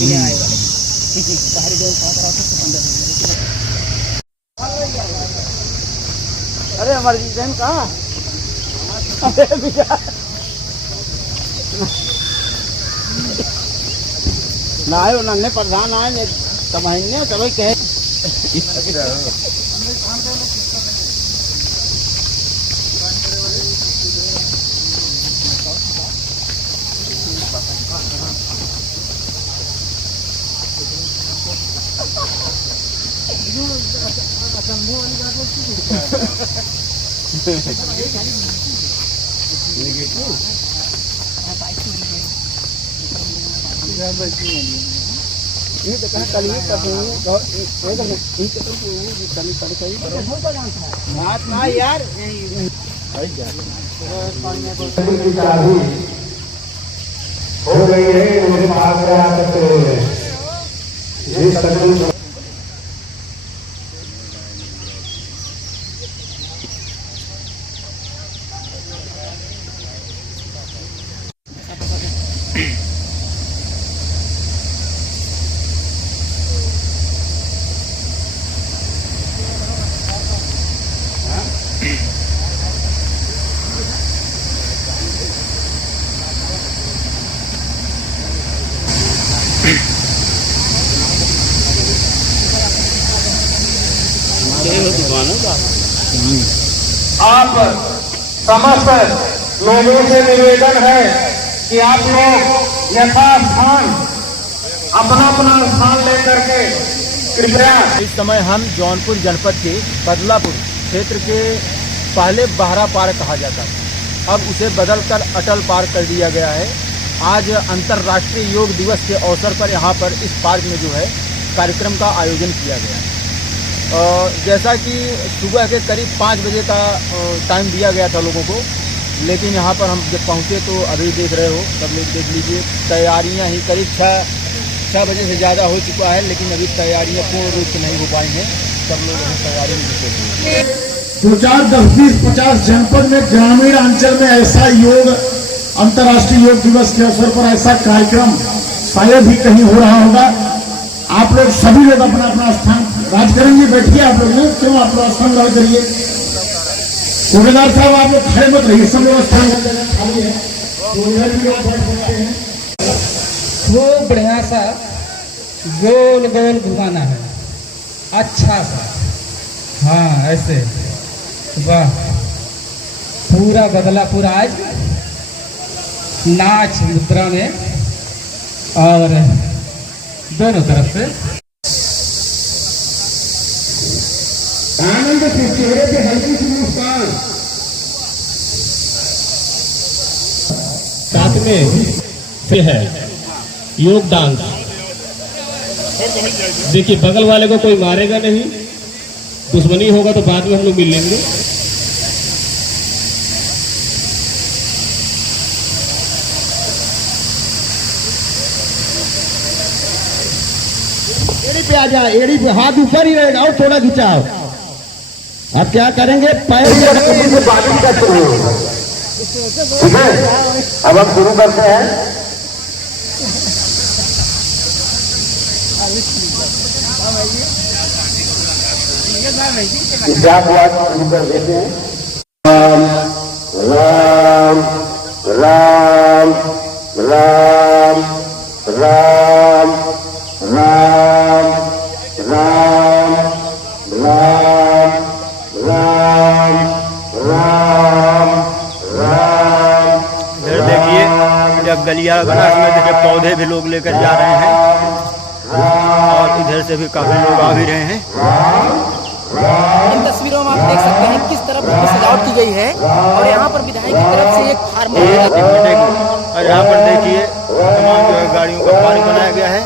पीने आए वाले बाहरी जो खा अरे हमारी बहन कहाँ ना आयो नन्हे प्रधान आए समझने चलो कहे ये तो कहा कल ही बात ना यार हो गई है मुझे पास ये आप समस्त लोगों से निवेदन है कि आप लोग यथास्थान अपना अपना स्थान लेकर के कृपया। इस समय हम जौनपुर जनपद के बदलापुर क्षेत्र के पहले बहरा पार्क कहा जाता था, अब उसे बदलकर अटल पार्क कर दिया गया है। आज अंतर्राष्ट्रीय योग दिवस के अवसर पर यहाँ पर इस पार्क में जो है कार्यक्रम का आयोजन किया गया है। जैसा कि सुबह के करीब 5 बजे का टाइम दिया गया था लोगों को, लेकिन यहाँ पर हम जब पहुँचे तो अभी देख रहे हो सब लोग, देख लीजिए तैयारियाँ ही करीब 6 बजे से ज़्यादा हो चुका है, लेकिन अभी तैयारियाँ पूर्ण रूप से नहीं हो पाई हैं। सब लोग अभी तैयारी में जुटे हुए हैं। 2010, 20, 50 जनपद में ग्रामीण अंचल में ऐसा योग अंतर्राष्ट्रीय योग दिवस के अवसर पर ऐसा कार्यक्रम शायद ही कहीं हो रहा होगा। आप लोग सभी लोग अपना अपना स्थान राज करेंगे, बैठिए आप लोग, क्यों आप लोग स्थान राज करिए। सूबेदार साहब आप लोग खड़े मत रहिए, सब लोग स्थान खाली है तो इधर भी लोग बैठ सकते हैं। खूब बढ़िया सा गोल गोल घुमाना है, अच्छा सा, हाँ ऐसे, वाह। पूरा बदलापुर आज नाच मुद्रा में और दोनों तरफ से आनंद से चेहरे पे हल्की सी मुस्कान। साथ में से है योग डांस। देखिए बगल वाले को कोई मारेगा नहीं, दुश्मनी होगा तो बाद में हम लोग मिल लेंगे। एड़ी पे आ जाए, एड़ी पे हाथ ऊपर ही रहेगा और थोड़ा खिंचाओ। आप क्या करेंगे, पैर बाजू का शुरू होगा, ठीक है। अब हम शुरू करते हैं। शुरू कर देते हैं। राम राम राम राम राम राम राम राम राम राम। इधर देखिए जब गलियारा बना इसमें देखिए पौधे भी लोग लेकर जा रहे हैं और इधर से भी काफी लोग आ भी रहे हैं। इन तस्वीरों में आप देख सकते हैं किस तरफ सजावट की गई है और यहाँ पर विधायक की तरफ से एक फार्म और यहाँ पर देखिए तमाम जो है गाड़ियों का पार्क बनाया गया है।